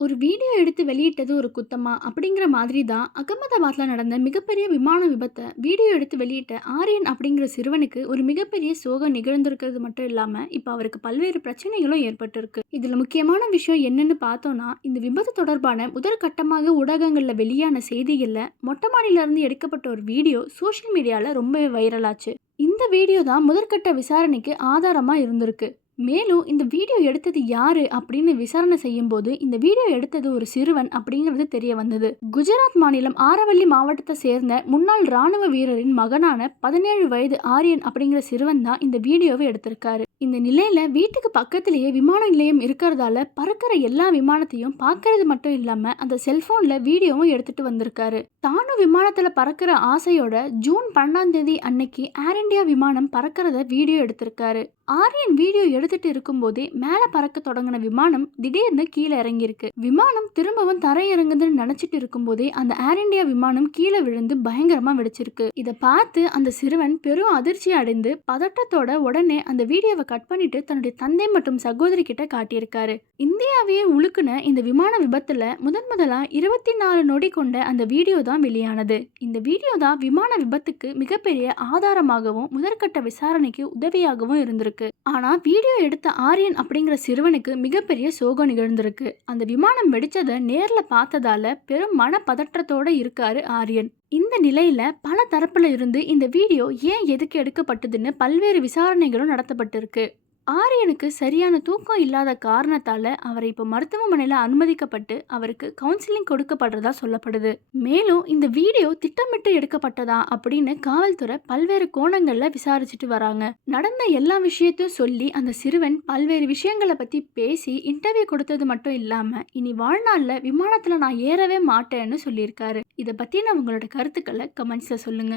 ஒரு வீடியோ எடுத்து வெளியிட்டது ஒரு குத்தமா? அப்படிங்கிற மாதிரி தான் அகமதாபாத்ல நடந்த மிகப்பெரிய விமான விபத்த வீடியோ எடுத்து வெளியிட்ட ஆரியன் அப்படிங்கிற சிறுவனுக்கு ஒரு மிகப்பெரிய சோகம் நிகழ்ந்திருக்கிறது மட்டும் இல்லாம, இப்ப அவருக்கு பல்வேறு பிரச்சனைகளும் ஏற்பட்டிருக்கு. இதுல முக்கியமான விஷயம் என்னன்னு பார்த்தோம்னா, இந்த விபத்து தொடர்பான முதற்கட்டமாக ஊடகங்கள்ல வெளியான செய்திகள்ல மொட்டை மாடியில இருந்து எடுக்கப்பட்ட ஒரு வீடியோ சோஷியல் மீடியால ரொம்பவே வைரல் ஆச்சு. இந்த வீடியோ தான் முதற்கட்ட விசாரணைக்கு ஆதாரமா இருந்திருக்கு. மேலும் இந்த வீடியோ எடுத்தது யாரு அப்படின்னு விசாரணை செய்யும்போது, இந்த வீடியோ எடுத்தது ஒரு சிறுவன் அப்படிங்கிறது தெரிய வந்தது. குஜராத் மாநிலம் ஆரவல்லி மாவட்டத்தை சேர்ந்த முன்னாள் ராணுவ வீரரின் மகனான 17 வயது ஆரியன் அப்படிங்கிற சிறுவன் தான் இந்த வீடியோவை எடுத்திருக்காரு. இந்த நிலையில வீட்டுக்கு பக்கத்திலேயே விமான நிலையம் இருக்கிறதால பறக்கிற எல்லா விமானத்தையும் பார்க்கறது மட்டும் இல்லாம அந்த செல்போன்ல வீடியோவும் எடுத்துட்டு வந்திருக்காரு. தானும் விமானத்துல பறக்கிற ஆசையோட ஜூன் 12ஆம் தேதி அன்னைக்கு ஏர் இந்தியா விமானம் பறக்கிறத வீடியோ எடுத்திருக்காரு. ஆரியன் வீடியோ எடுத்துட்டு இருக்கும்போதே மேல பறக்க தொடங்கின விமானம் திடீர்னு கீழே இறங்கியிருக்கு. விமானம் திரும்பவும் தரை இறங்குதுன்னு நினைச்சிட்டு இருக்கும்போதே அந்த ஏர் இந்தியா விமானம் கீழே விழுந்து பயங்கரமா வெடிச்சிருக்கு. இதை பார்த்து அந்த சிறுவன் பெரும் அதிர்ச்சி அடைந்து பதட்டத்தோட உடனே அந்த வீடியோவை கட் பண்ணிட்டு தன்னுடைய தந்தை மற்றும் சகோதரி கிட்ட காட்டியிருக்காரு. இந்தியாவையே உலுக்குன இந்த விமான விபத்துல முதலா 24 நொடி கொண்ட அந்த வீடியோ தான் வெளியானது. இந்த வீடியோ தான் விமான விபத்துக்கு மிகப்பெரிய ஆதாரமாகவும் முதற்கட்ட விசாரணைக்கு உதவியாகவும் இருந்திருக்கு. ஆனா வீடியோ எடுத்த ஆரியன் அப்படிங்கிற சிறுவனுக்கு மிகப்பெரிய சோகம் நிகழ்ந்திருக்கு. அந்த விமானம் வெடிச்சதை நேர்ல பார்த்ததால பெரும் மன பதற்றத்தோட இருக்காரு ஆரியன். இந்த நிலையில பல தரப்புல இருந்து இந்த வீடியோ ஏன் எதுக்கு எடுக்கப்பட்டதுன்னு பல்வேறு விசாரணைகளும் நடத்தப்பட்டிருக்கு. ஆரியனுக்கு சரியான தூக்கம் இல்லாத காரணத்தால அவர் இப்போ மருத்துவமனையில் அனுமதிக்கப்பட்டு அவருக்கு கவுன்சிலிங் கொடுக்கப்படுறதா சொல்லப்படுது. மேலும் இந்த வீடியோ திட்டமிட்டு எடுக்கப்பட்டதா அப்படின்னு காவல்துறை பல்வேறு கோணங்கள்ல விசாரிச்சுட்டு வராங்க. நடந்த எல்லா விஷயத்தையும் சொல்லி அந்த சிறுவன் பல்வேறு விஷயங்களை பத்தி பேசி இன்டர்வியூ கொடுத்தது மட்டும் இல்லாம இனி வாழ்நாள்ல விமானத்துல நான் ஏறவே மாட்டேன்னு சொல்லியிருக்காரு. இதை பத்தி நான் உங்களோட கருத்துக்களை கமெண்ட்ஸ்ல சொல்லுங்க.